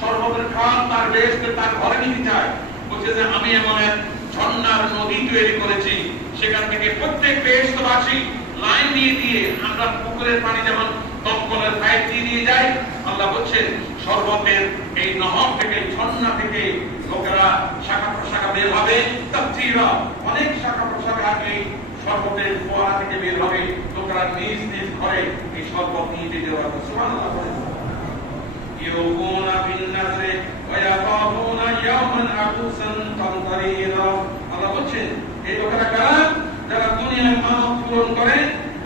শরবতের খাওয়ান তার বেস্ট তার ঘরে নিতে চায়। বলছে যে, আমি এমন এক ঝর্ণার নদী তৈরি করেছি। সেখান থেকে প্রত্যেক বেশবাসী লাইন দিয়ে দিয়ে আমরা পুকুরের পানি যেমন দমকলের পাইপ দিয়ে দিয়ে আল্লাহ বলছেন শরবতের এই নহর থেকে ঝর্ণা থেকে লোকেরা শাখা প্রশাখা বের হবে, তাফসীরা অনেক শাখা প্রশাখা এই শরবতের ফোয়ারা থেকে বের হবে। লোকেরা নিজ নিজ ঘরে এই শরবত নিয়ে যেতে পারবে। সুবহানাল্লাহ। يوفون بالنذر ويخافون يوما عبوسا قمطريرا আল্লাহ বলছেন এই লোকেরা কারা যারা দুনিয়ায় মানব পূরণ করে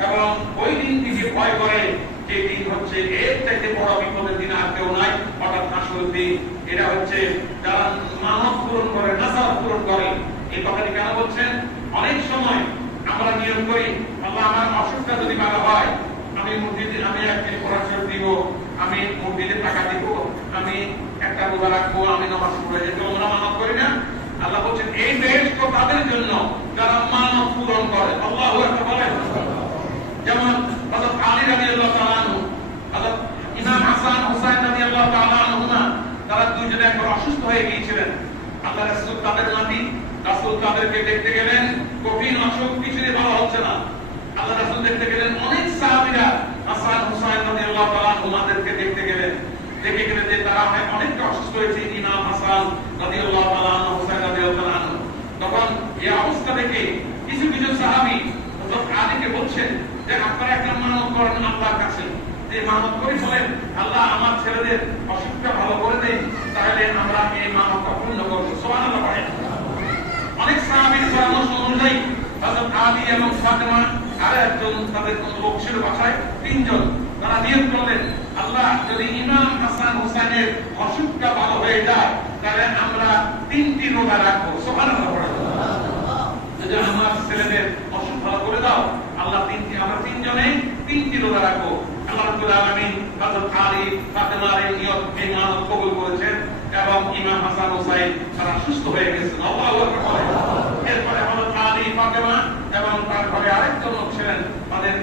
এবং ওই দিন থেকে ভয় করে যে দিন হচ্ছে এর থেকে বড় বিপদের দিন আর কেউ নাই হঠাৎ আসল দিন এটা হচ্ছে যারা মানব পূরণ করে নাসাব পূরণ করে এই কথাটি কেন বলছেন অনেক সময় আমরা নিয়ম করি আল্লাহ আমার অসুখটা যদি ভালো হয় আমি মসজিদে আমি একদিন পড়াশোনা দিব আমি মসজিদে টাকা দিব, আমি একটা রোজা রাখব, আমি নামাজ পড়ে যেতে আমরা মানব করি না। আল্লাহ বলছেন, এই দেশ তো তাদের জন্য যারা মানব পূরণ করে। আল্লাহ একটা বলেন। যেমন আলী ইমাম হাসান হুসাইন তারা দুইজনে একবার অসুস্থ হয়ে গিয়েছিলেন। আল্লাহ তাদের নাতি, রাসূল তাদেরকে দেখতে গেলেন, কঠিন অসুখ, কিছুই ভালো হচ্ছে না। আল্লাহ দেখতে গেলেন, অনেক সাহাবীরা হাসান হুসাইন আনহুমাদেরকে দেখতে গেলেন। দেখে গেলেন যে তারা অনেকটা অসুস্থ হয়েছে, ইমাম হাসান রাদিয়াল্লাহু তাআলা হুসাইন রাদিয়াল্লাহু তখন এই অবস্থা দেখে কিছু কিছু হযরত আলীকে বলছেন যে, আপনারা করেন আল্লাহর কাছে। যে করে বলেন, আল্লাহ আমার ছেলেদের অসুখটা ভালো করে দেন, তাহলে আমরা এই পূর্ণ অনেক সাহাবীর পরামর্শ অনুযায়ী হযরত আলী এবং ফাতেমা আর একজন তাদের কোন বাসায় তিনজন তারা নিয়ম করলেন। আল্লাহ যদি ইমাম হাসান হুসাইনের অসুখটা ভালো হয়ে যায়, তাহলে আমরা তিনটি রোজা রাখব। পড়েন যদি আমার ছেলেদের অসুখ ভালো করে দাও, আল্লাহ তিনটি আমরা তিনজনে তিনটি রোজা রাখব। আল্লাহ রাব্বুল আলামিন আলী নিয়ত এই মানত কবুল করেছেন এবং ইমাম হাসান হুসাইন তারা সুস্থ হয়ে গেছেন। আল্লাহু আকবার এরপরে হযরত আলী ফাতেমা এবং তার ঘরে আরেকজন ছিলেন, তাদের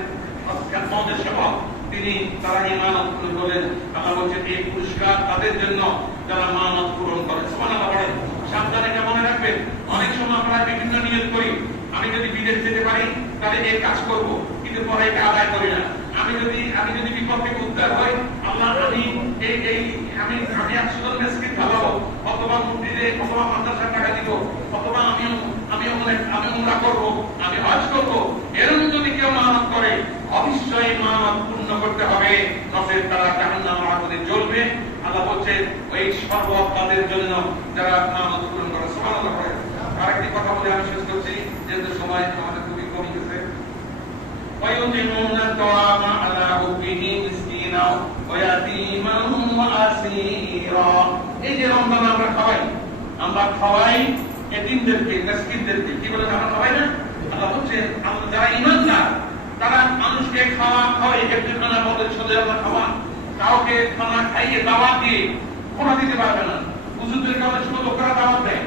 সেবক। তিনি তারা ইমানত পূরণ করলেন আল্লাহ বলছেন এই পুরস্কার তাদের জন্য যারা মানত পূরণ করে। সমান বলেন, সাবধানে এটা মনে রাখবেন। অনেক সময় আমরা বিভিন্ন নিয়োগ করি। আমি যদি বিদেশ যেতে পারি, তাহলে এই কাজ করব, কিন্তু পরে এটা আদায় করি না। আমি যদি আমি যদি বিপদ থেকে উদ্ধার হই, আল্লাহ, আমি এই আমি আমি একশো জন মেসকিন ভালো অথবা মন্দিরে অথবা মাদ্রাসার টাকা দিব অথবা আমি আমি অনেক আমি উমরা করব আমি হজ করব এরকম যদি কেউ মানত করে অবশ্যই মানত পূর্ণ করতে হবে নসের তারা জাহান্নাম আগুনে জ্বলবে আল্লাহ বলছে ওই সর্বত তাদের জন্য যারা মানত পূরণ করে সুবহানাল্লাহ করে আরেকটি কথা বলে আমি শেষ করছি যেহেতু সময় আমাদের খুবই কমে গেছে ويطعمون الطعام على حبه مسكينا ويتيما واسيرا এই যে রমজান আমরা খাওয়াই আমরা খাওয়াই এতিমদেরকে মিসকিনদেরকে কি বলে আমরা খাওয়াই না আল্লাহ বলছেন আমরা যারা ইমানদার তারা মানুষকে খাওয়া খাওয়াই একটি খানা বলে সাথে আমরা খাওয়া কাউকে খানা খাইয়ে দাওয়াত দিয়ে কোন দিতে পারবে না। হুজুরদের কাছে শুধু লোকেরা দাওয়াত দেয়।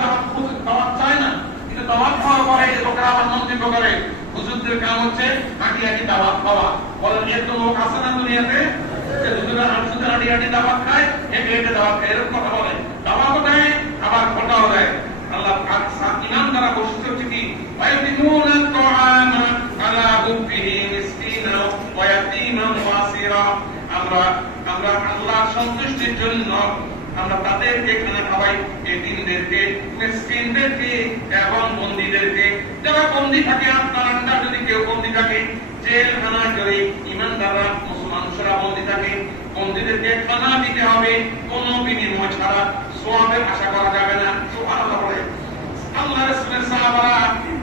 দাওয়াত দাওয়াত চায় না। কিন্তু দাওয়াত খাওয়া পরে লোকেরা আবার মন্তব্য করে, হুজুরদের কাম হচ্ছে আটি আটি দাওয়াত খাওয়া। বলেন এর তো লোক আছে না দুনিয়াতে? যে হুজুরা আটি হাঁটি দাওয়াত খায়, হেঁটে হেঁটে দাওয়াত খায়। এরকম কথা আমরা আমরা আল্লাহ সন্তুষ্টির জন্য আমরা তাদেরকে খানা খাওয়াই, এতিমদেরকে, মিসকিনদেরকে এবং বন্দীদেরকে। যারা বন্দী থাকে, আপনার আন্ডার যদি কেউ বন্দী থাকে, জেলখানা করে ইমানদাররা মুসলমানরা বন্দী থাকে, বন্দীদেরকে খানা দিতে হবে, কোনো বিনিময় ছাড়া সোয়াবের আশা করা যাবে না। সুবহানাল্লাহ বলে। আল্লাহ রাসূলের সাহাবারা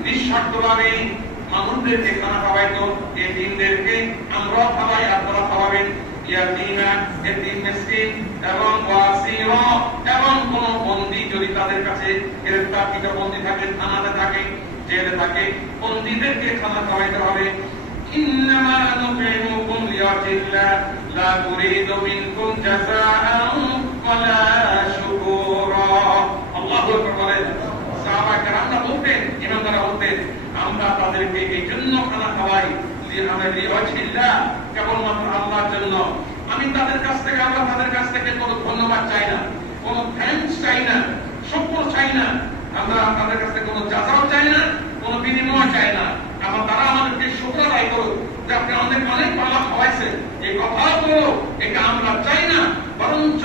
নিঃশর্তভাবে মানুষদেরকে খানা খাওয়াইতো, এতিমদেরকে আমরাও খাওয়াই আপনারা খাওয়াবেন। ইয়াতিমা এতিম মিসকিন এবং ওয়াসিরা এবং কোন বন্দী যদি তাদের কাছে গ্রেফতার থেকে বন্দী থাকে থানাতে থাকে, জেলে থাকে, বন্দীদেরকে খানা খাওয়াইতে হবে إنما نطعمكم لوجه الله لا تريد منكم جزاء আমরা তাদের কাছ কোনো যাচাও চাই না, কোনো বিনিময় চাই না। আমার তারা আমাদেরকে শুক্র আদায় করুক যে আপনি অনেক অনেক পালা খাওয়াইছেন। এই কথাও বলো এটা আমরা চাই না, বরঞ্চ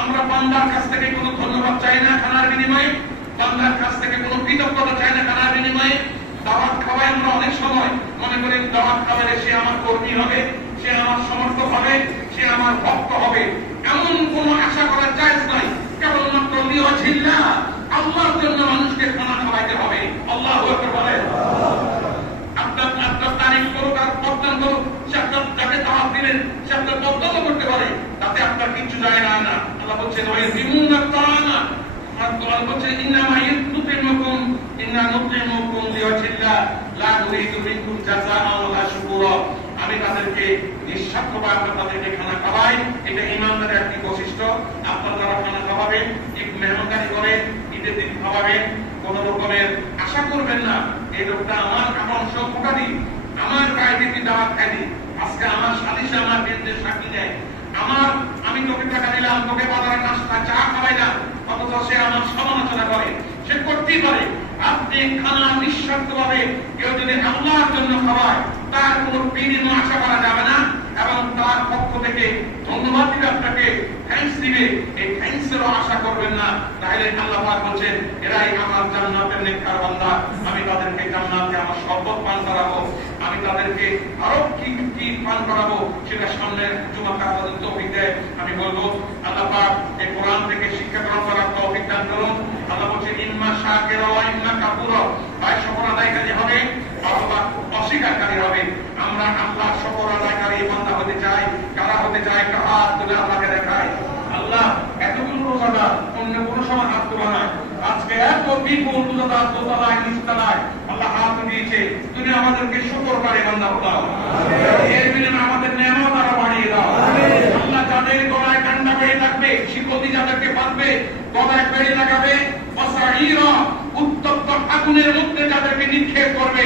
আমরা বান্দার কাছ থেকে কোনো ধন্যবাদ চাই না খানার বিনিময়ে, বান্দার কাছ থেকে কোনো কৃতজ্ঞতা চাই না খানার বিনিময়ে। দাওয়াত খাওয়াই আমরা অনেক সময় মনে করি, দাওয়াত খাওয়ালে সে আমার কর্মী হবে, সে আমার সমর্থক হবে, সে আমার ভক্ত হবে। এমন কোন আশা করার জায়জ নাই কেবলমাত্র লিওয়াজিল্লা আল্লাহর জন্য মানুষকে খানা খাওয়াইতে হবে আল্লাহ বলে আপনার আপনার তারিখ করুক আর বদনাম করুক সে আপনার যাকে দাওয়াত দিলেন সে আপনার বদনামও করতে পারে তাতে আপনার কিচ্ছু যায় না না আল্লাহ শুকুরা। আমি তাদেরকে খাওয়াবেন কোন রকমের আশা করবেন না, এই লোকটা আমার আমার ফোটা আমার গায়ে দাওয়াত আজকে আমার সালিশে আমার বিরুদ্ধে সাক্ষী দেয়। আমার আমি তোকে টাকা দিলাম, তোকে বাজারে নাস্তা চা খাওয়াইলাম অথচ সে আমার সমালোচনা করে। সে করতেই পারে। আপনি খানা নিঃস্বার্থ ভাবে কেউ যদি আল্লাহর জন্য খাওয়ায়, তার কোন বিনিময় আশা করা যাবে না, এবং তার পক্ষ থেকে ধন্যবাদ দিবে আপনাকে। থ্যাঙ্কস দিবে, এই আশা করবেন না। তাহলে আল্লাহ পাক বলছেন, এরাই আমার জান্নাতের নেককার বান্দা? আমি তাদেরকে জান্নাতে আমার শরবত পান করাবো। আমি তাদেরকে আরও কি কি পান করাবো সেটা সামনে জুমা কাজ তৌফিক দেয়। আমি বলব, আল্লাহ পাক এই কোরআন থেকে শিক্ষা গ্রহণ করার তৌফিক দান করুন আল্লাহ বলছেন ইম্মা শাকিরা ওয়া ইম্মা কাফুরা হয় শকর আদায়কারী হবে অথবা অস্বীকারী হবে আমরা আল্লাহ শকর আদায়কারী বান্দা হতে চাই কারা হতে চাই একটা হাত তুলে আল্লাহকে দেখায় আল্লাহ এতগুলো রোজাদার অন্য কোনো সময় হাত তোলা না আজকে এত বিপুল রোজাদার দোতলায় নিচতলায় আল্লাহ হাত দিয়েছে তুমি আমাদেরকে শুকরকারী বান্দা হতাও এর বিনিময়ে আমাদের নেমত আরও বাড়িয়ে দাও। আল্লাহ যাদের গলায় কান্ডা বেড়ে থাকবে শিকতি যাদেরকে বাঁধবে গলায় বেড়ে লাগাবে উত্তপ্ত আগুনের মধ্যে যাদেরকে নিক্ষেপ করবে